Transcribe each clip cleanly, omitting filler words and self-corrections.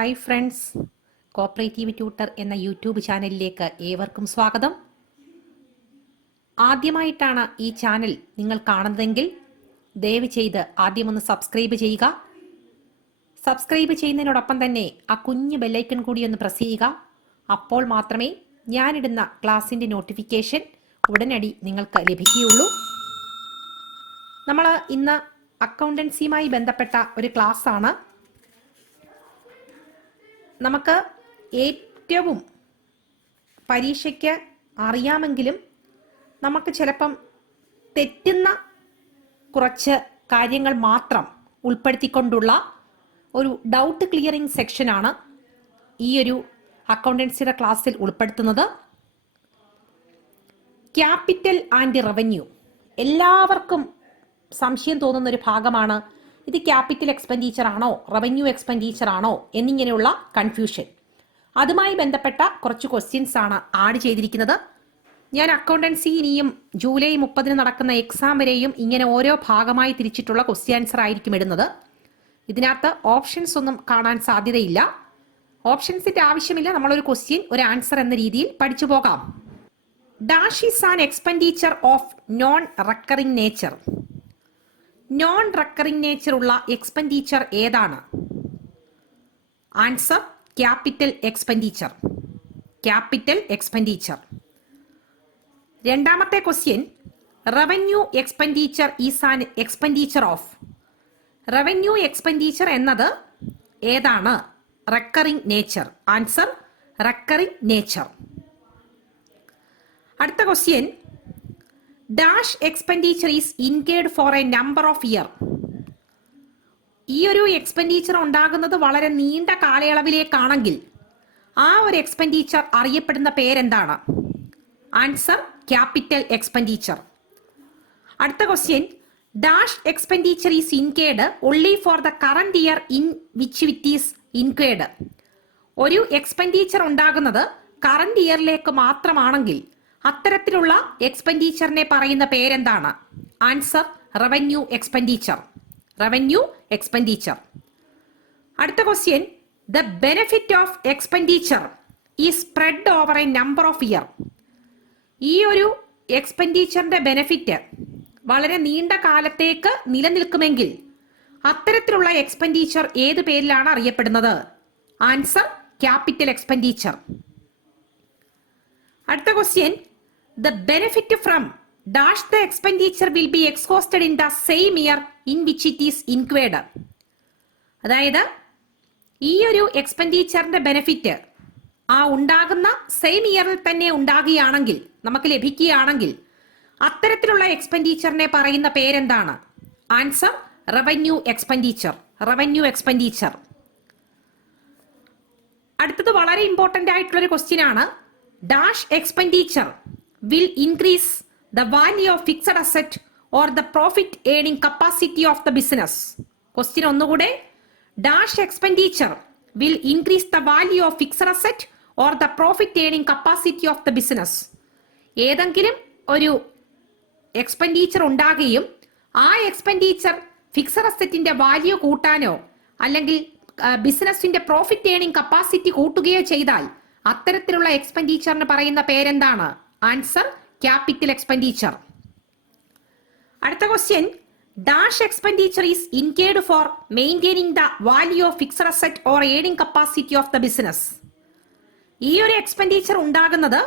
Hi friends, cooperative tutor എന്ന YouTube ചാനലിലേക്ക് ഏവർക്കും സ്വാഗതം. ആദ്യമായിട്ടാണ് ഈ ചാനൽ നിങ്ങൾ കാണുന്നതെങ്കിൽ ദയവ് ചെയ്ത് ആദ്യമൊന്ന് സബ്സ്ക്രൈബ് ചെയ്യുക. സബ്സ്ക്രൈബ് ചെയ്യുന്നതിനോടൊപ്പം തന്നെ ആ കുഞ്ഞു ബെല്ലൈക്കൺ കൂടി ഒന്ന് പ്രസ് ചെയ്യുക. അപ്പോൾ മാത്രമേ ഞാനിടുന്ന ക്ലാസ്സിൻ്റെ നോട്ടിഫിക്കേഷൻ ഉടനടി നിങ്ങൾക്ക് ലഭിക്കുകയുള്ളൂ. നമ്മൾ ഇന്ന് അക്കൗണ്ടൻസിയുമായി ബന്ധപ്പെട്ട ഒരു ക്ലാസ്സാണ്. നമുക്ക് ഏറ്റവും പരീക്ഷയ്ക്ക് അറിയാമെങ്കിലും നമുക്ക് ചിലപ്പം തെറ്റുന്ന കുറച്ച് കാര്യങ്ങൾ മാത്രം ഉൾപ്പെടുത്തിക്കൊണ്ടുള്ള ഒരു ഡൗട്ട് ക്ലിയറിംഗ് സെക്ഷനാണ് ഈ ഒരു അക്കൗണ്ടൻസിയുടെ ക്ലാസ്സിൽ ഉൾപ്പെടുത്തുന്നത്. ക്യാപിറ്റൽ ആൻഡ് റവന്യൂ എല്ലാവർക്കും സംശയം തോന്നുന്ന ഒരു ഭാഗമാണ്. ഇത് ക്യാപിറ്റൽ എക്സ്പെൻഡിച്ചർ ആണോ റവന്യൂ എക്സ്പെൻഡിച്ചർ ആണോ എന്നിങ്ങനെയുള്ള കൺഫ്യൂഷൻ. അതുമായി ബന്ധപ്പെട്ട കുറച്ച് ക്വസ്റ്റ്യൻസ് ആണ് ആഡ് ചെയ്തിരിക്കുന്നത്. ഞാൻ അക്കൗണ്ടൻസി ഇനിയും ജൂലൈ 30 നടക്കുന്ന എക്സാം വരെയും ഇങ്ങനെ ഓരോ ഭാഗമായി തിരിച്ചിട്ടുള്ള ക്വസ്റ്റ്യൻ ആൻസർ ആയിരിക്കും ഇടുന്നത്. ഇതിനകത്ത് ഓപ്ഷൻസ് ഒന്നും കാണാൻ സാധ്യതയില്ല. ഓപ്ഷൻസിന്റെ ആവശ്യമില്ല. നമ്മളൊരു ക്വസ്റ്റ്യൻ ഒരു ആൻസർ എന്ന രീതിയിൽ പഠിച്ചു പോകാം. Dash is an expenditure of non recurring nature. Non recurring nature ഉള്ള എക്സ്പെൻഡിച്ചർ ഏതാണ്? Answer capital expenditure. Capital expenditure. രണ്ടാമത്തെ question, revenue expenditure is an expenditure of. Revenue expenditure എന്നത് ഏതാണ്? Recurring nature. Answer recurring nature. അടുത്ത question, dash expenditure is incurred for a number of year. ഈ ഒരു expenditure ഉണ്ടാകുന്നത് വളരെ നീണ്ട കാലയളവിലേക്കാണെങ്കിൽ ആ ഒരു എക്സ്പെൻഡിച്ചർ അറിയപ്പെടുന്ന പേരെന്താണ്? Answer capital expenditure. അടുത്ത question, dash expenditure is incurred only for the current year in which it is incurred. ഒരു എക്സ്പെൻഡിച്ചർ ഉണ്ടാകുന്നത് കറന്റ് ഇയറിലേക്ക് മാത്രമാണെങ്കിൽ അത്തരത്തിലുള്ള എക്സ്പെൻഡിച്ചറിനെ പറയുന്ന പേരെന്താണ്? Answer revenue expenditure. Revenue expenditure. അടുത്ത question, the benefit of expenditure is spread over a number of year. ഈ ഒരു എക്സ്പെൻഡിച്ചറിന്റെ ബെനിഫിറ്റ് വളരെ നീണ്ട കാലത്തേക്ക് നിലനിൽക്കുമെങ്കിൽ അത്തരത്തിലുള്ള എക്സ്പെൻഡിച്ചർ ഏത് പേരിലാണ് അറിയപ്പെടുന്നത്? Answer capital expenditure. അടുത്ത question, the benefit from dash the expenditure will be exhausted in the same year in which it is incurred. അതായത് ഈ ഒരു എക്സ്പെൻഡിച്ചറിന്റെ ബെനിഫിറ്റ് ആ ഉണ്ടാകുന്ന സെയിം ഇയറിൽ തന്നെ ഉണ്ടാകുകയാണെങ്കിൽ നമുക്ക് ലഭിക്കുകയാണെങ്കിൽ അത്തരത്തിലുള്ള എക്സ്പെൻഡിച്ചറിനെ പറയുന്ന പേരെന്താണ്? Answer revenue expenditure. Revenue expenditure. അടുത്തത് വളരെ ഇമ്പോർട്ടന്റ് ആയിട്ടുള്ള ഒരു ക്വസ്റ്റ്യൻ ആണ്. Dash expenditure will increase the value of fixed asset or the profit earning capacity of the business. Question ഒന്നുകൂടെ, dash expenditure will increase the value of fixed asset or the profit earning capacity of the business. ഏതെങ്കിലും ഒരു expenditure ഉണ്ടാകുകയും ആ expenditure fixed അസറ്റിന്റെ value കൂട്ടാനോ അല്ലെങ്കിൽ ബിസിനസിന്റെ profit earning capacity കൂട്ടുകയോ ചെയ്താൽ അത്തരത്തിലുള്ള എക്സ്പെൻഡിച്ചറിന് പറയുന്ന പേരെന്താണ്? Answer capital expenditure. അടുത്ത question, dash expenditure is incurred for maintaining the value of fixed asset or earning capacity of the business. ഈ ഒരു എക്സ്പെൻഡിച്ചർ ഉണ്ടാകുന്നത്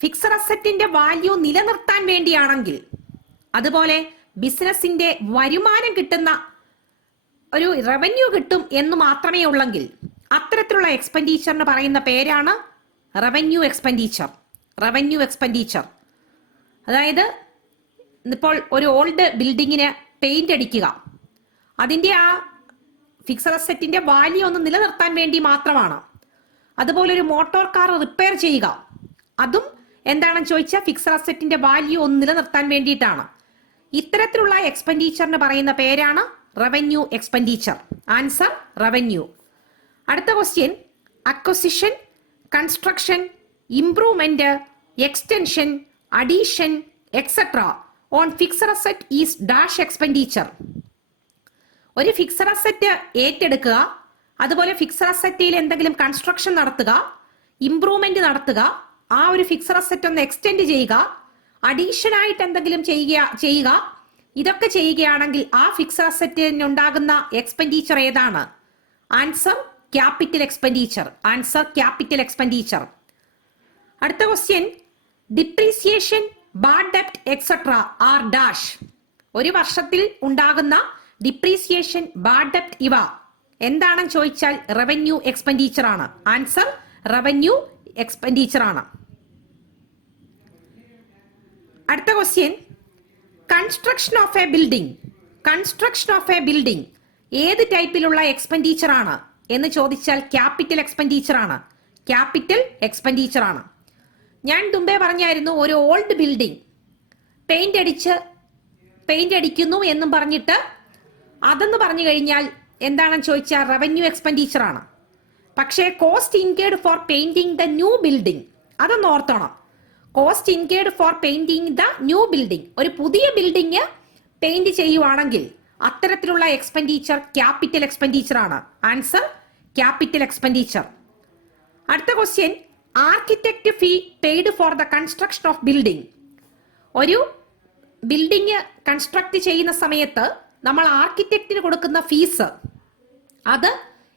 ഫിക്സഡ് അസറ്റിന്റെ വാല്യൂ നിലനിർത്താൻ വേണ്ടിയാണെങ്കിൽ, അതുപോലെ ബിസിനസിന്റെ വരുമാനം കിട്ടുന്ന ഒരു റവന്യൂ കിട്ടും എന്ന് മാത്രമേ ഉള്ളെങ്കിൽ അത്തരത്തിലുള്ള എക്സ്പെൻഡിച്ചറിന് പറയുന്ന പേരാണ് റവന്യൂ എക്സ്പെൻഡിച്ചർ. Revenue expenditure. അതായത് ഇപ്പോൾ ഒരു ഓൾഡ് ബിൽഡിങ്ങിന് പെയിന്റ് അടിക്കുക, അതിന്റെ ആ ഫിക്സഡ് അസറ്റിന്റെ വാല്യൂ ഒന്ന് നിലനിർത്താൻ വേണ്ടി മാത്രമാണ്. അതുപോലെ ഒരു മോട്ടോർ കാർ റിപ്പയർ ചെയ്യുക, അതും എന്താണെന്ന് ചോദിച്ചാൽ ഫിക്സഡ് അസറ്റിന്റെ വാല്യൂ ഒന്ന് നിലനിർത്താൻ വേണ്ടിയിട്ടാണ്. ഇത്തരത്തിലുള്ള എക്സ്പെൻഡിച്ചറിന് പറയുന്ന പേരാണ് റവന്യൂ എക്സ്പെൻഡിച്ചർ. Answer revenue. അടുത്ത question, acquisition, construction, improvement, extension, addition etcetera on fixed asset is dash expenditure. ഒരു ഫിക്സഡ് അസറ്റ് ഏറ്റെടുക്കുക, അതുപോലെ ഫിക്സഡ് അസറ്റിൽ എന്തെങ്കിലും കൺസ്ട്രക്ഷൻ നടത്തുക, ഇംപ്രൂവ്മെന്റ് നടത്തുക, ആ ഒരു ഫിക്സഡ് അസറ്റ് ഒന്ന് എക്സ്റ്റെൻഡ് ചെയ്യുക, അഡീഷൻ ആയിട്ട് എന്തെങ്കിലും ചെയ്യുക, ഇതൊക്കെ ചെയ്യുകയാണെങ്കിൽ ആ ഫിക്സഡ് അസറ്റിന് ഉണ്ടാകുന്ന എക്സ്പെൻഡിച്ചർ ഏതാണ്? Answer capital expenditure. Answer capital expenditure. അടുത്ത ക്വസ്റ്റ്യൻ, ഡിപ്രീസിയേഷൻ, ബാഡ് ഡെപ്റ്റ് എക്സെട്ര ആർ ഡാഷ്. ഒരു വർഷത്തിൽ ഉണ്ടാകുന്ന ഡിപ്രീസിയേഷൻ, ബാഡ് ഡെപ്റ്റ് ഇവ എന്താണെന്ന് ചോദിച്ചാൽ റവന്യൂ എക്സ്പെൻഡിച്ചർ ആണ്. ആൻസർ റവന്യൂ എക്സ്പെൻഡിച്ചർ ആണ്. അടുത്ത question, construction of a building. Construction of a building ഏത് ടൈപ്പിലുള്ള എക്സ്പെൻഡിച്ചർ ആണ് എന്ന് ചോദിച്ചാൽ ക്യാപിറ്റൽ എക്സ്പെൻഡിച്ചർ ആണ്. ക്യാപിറ്റൽ എക്സ്പെൻഡിച്ചർ ആണ്. ഞാൻ മുമ്പേ പറഞ്ഞായിരുന്നു, ഒരു ഓൾഡ് ബിൽഡിംഗ് പെയിന്റ് അടിക്കുന്നു എന്നും പറഞ്ഞിട്ട് അതെന്ന് പറഞ്ഞു കഴിഞ്ഞാൽ എന്താണെന്ന് ചോദിച്ചാൽ റവന്യൂ എക്സ്പെൻഡിച്ചർ ആണ്. പക്ഷേ cost incurred for painting the new building അതൊന്ന് ഓർത്തോണം. Cost incurred for painting the new building, ഒരു പുതിയ ബിൽഡിംഗ് പെയിന്റ് ചെയ്യുവാണെങ്കിൽ അത്തരത്തിലുള്ള എക്സ്പെൻഡിച്ചർ ക്യാപിറ്റൽ എക്സ്പെൻഡിച്ചർ ആണ്. Answer capital expenditure. അടുത്ത question, architect fee paid for the construction of building. ഒരു building construct ചെയ്യുന്ന സമയത്ത് നമ്മൾ ആർക്കിടെക്റ്റിന് കൊടുക്കുന്ന ഫീസ് അത്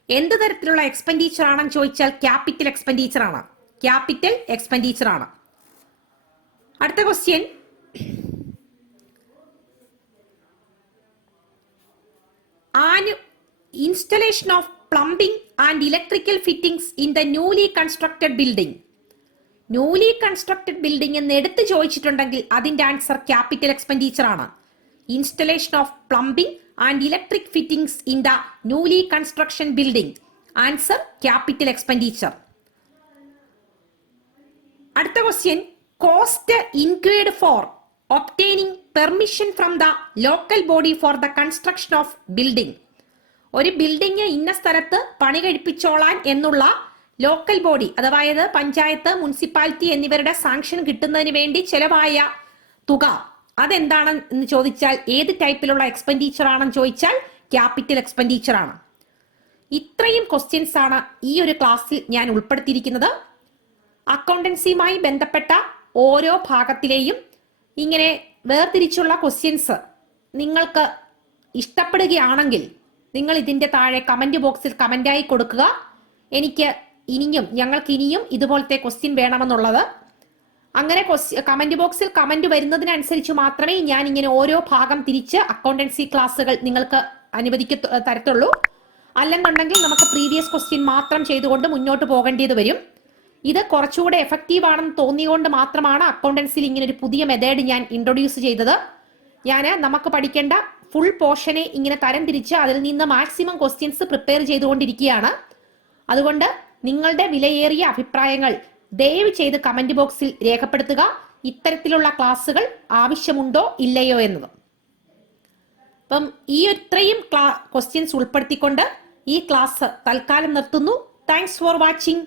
എന്ത് തരത്തിലുള്ള എക്സ്പെൻഡിച്ചർ ആണെന്ന് ചോദിച്ചാൽ ക്യാപിറ്റൽ എക്സ്പെൻഡിച്ചർ ആണ്. ക്യാപിറ്റൽ എക്സ്പെൻഡിച്ചർ ആണ്. അടുത്ത question, installation of plumbing and electrical fittings in the newly constructed building. Newly constructed building എന്ന് എടുത്ത് ചോദിച്ചിട്ടുണ്ടെങ്കിൽ അതിന്റെ ആൻസർ ക്യാപിറ്റൽ എക്സ്പെൻഡിച്ചർ ആണ്. Installation of plumbing and electric fittings in the newly construction building. Answer capital expenditure. അടുത്ത question, cost incurred for obtaining permission from the local body for the construction of building. ഒരു building ഇന്ന സ്ഥലത്ത് പണി കഴിപ്പിച്ചോളാൻ എന്നുള്ള local body, അതായത് panchayat, municipality എന്നിവരുടെ sanction കിട്ടുന്നതിന് വേണ്ടി ചെലവായ തുക അതെന്താണെന്ന് ചോദിച്ചാൽ ഏത് ടൈപ്പിലുള്ള എക്സ്പെൻഡിച്ചർ ആണെന്ന് ചോദിച്ചാൽ ക്യാപിറ്റൽ എക്സ്പെൻഡിച്ചർ ആണ്. ഇത്രയും ക്വസ്റ്റ്യൻസ് ആണ് ഈ ഒരു ക്ലാസ്സിൽ ഞാൻ ഉൾപ്പെടുത്തിയിരിക്കുന്നത്. അക്കൗണ്ടൻസിയുമായി ബന്ധപ്പെട്ട ഓരോ ഭാഗത്തിലെയും ഇങ്ങനെ വേർതിരിച്ചുള്ള ക്വസ്റ്റ്യൻസ് നിങ്ങൾക്ക് ഇഷ്ടപ്പെടുകയാണെങ്കിൽ നിങ്ങൾ ഇതിന്റെ താഴെ കമന്റ് ബോക്സിൽ കമന്റായി കൊടുക്കുക. ഞങ്ങൾക്ക് ഇനിയും ഇതുപോലത്തെ ക്വസ്റ്റ്യൻ വേണമെന്നുള്ളത്. അങ്ങനെ കമന്റ് ബോക്സിൽ കമന്റ് വരുന്നതിനനുസരിച്ച് മാത്രമേ ഞാൻ ഇങ്ങനെ ഓരോ ഭാഗം തിരിച്ച് അക്കൗണ്ടൻസി ക്ലാസ്സുകൾ നിങ്ങൾക്ക് തരത്തുള്ളൂ. അല്ലെന്നുണ്ടെങ്കിൽ നമുക്ക് പ്രീവിയസ് ക്വസ്റ്റ്യൻ മാത്രം ചെയ്തുകൊണ്ട് മുന്നോട്ട് പോകേണ്ടത് വരും. ഇത് കുറച്ചുകൂടെ എഫക്റ്റീവ് ആണെന്ന് തോന്നിയുകൊണ്ട് മാത്രമാണ് അക്കൗണ്ടൻസിയിൽ ഇങ്ങനെ ഒരു പുതിയ മെത്തേഡ് ഞാൻ ഇൻട്രൊഡ്യൂസ് ചെയ്തത്. നമുക്ക് പഠിക്കേണ്ട ഫുൾ പോർഷനെ ഇങ്ങനെ തരം തിരിച്ച് അതിൽ നിന്ന് മാക്സിമം ക്വസ്റ്റ്യൻസ് പ്രിപ്പയർ ചെയ്തുകൊണ്ടിരിക്കുകയാണ്. അതുകൊണ്ട് നിങ്ങളുടെ വിലയേറിയ അഭിപ്രായങ്ങൾ ദയവ് ചെയ്ത് കമന്റ് ബോക്സിൽ രേഖപ്പെടുത്തുക. ഇത്തരത്തിലുള്ള ക്ലാസ്സുകൾ ആവശ്യമുണ്ടോ ഇല്ലയോ എന്നത്. അപ്പം ഇത്രയും ക്വസ്റ്റ്യൻസ് ഉൾപ്പെടുത്തിക്കൊണ്ട് ഈ ക്ലാസ് തൽക്കാലം നിർത്തുന്നു. Thanks for watching.